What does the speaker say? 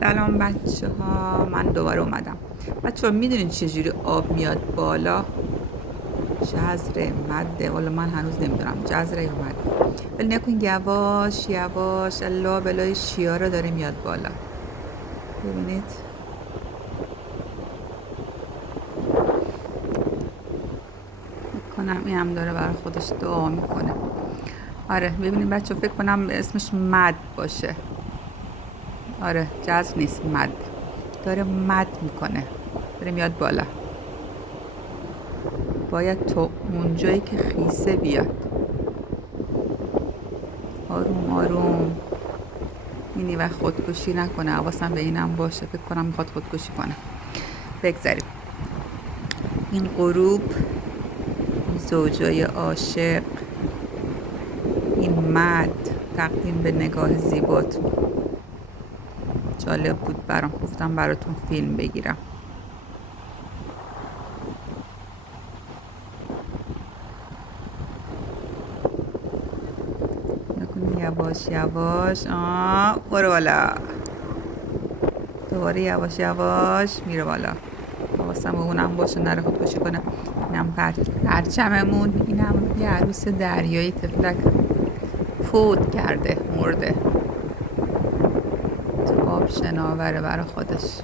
سلام بچه ها، من دوباره اومدم. بچه ها میدونین چجوری آب میاد بالا؟ جزره، مده، والا من هنوز نمیدونم جزره یا مده، ولی نکنین یواش یواش الله بلای شیا رو داره میاد بالا. ببینید کنم این هم داره برای خودش دعا میکنه. آره ببینید بچه فکر کنم اسمش مد باشه. آره جزر نیست، مد داره مد میکنه، داره میاد بالا. باید تا اونجایی که خیسه بیاد، آروم آروم. اینی و خودکشی نکنه، حواسم به اینم باشه، فکر کنم میخواد خودکشی کنه. بگذاریم. این غروب، این زوجای عاشق، این مد تقدیم به نگاه زیباتون. جالب بود برام، گفتم براتون فیلم بگیرم. نکنی یواش یواش، برو بالا. دوباره یواش یواش میره بالا. حواسم به اونم باشه نره خودکشی کنه. اینم پرچممون. اینم یه عروس دریایی تفلک فوت کرده، مرده تو آب، شناوره برا خودش.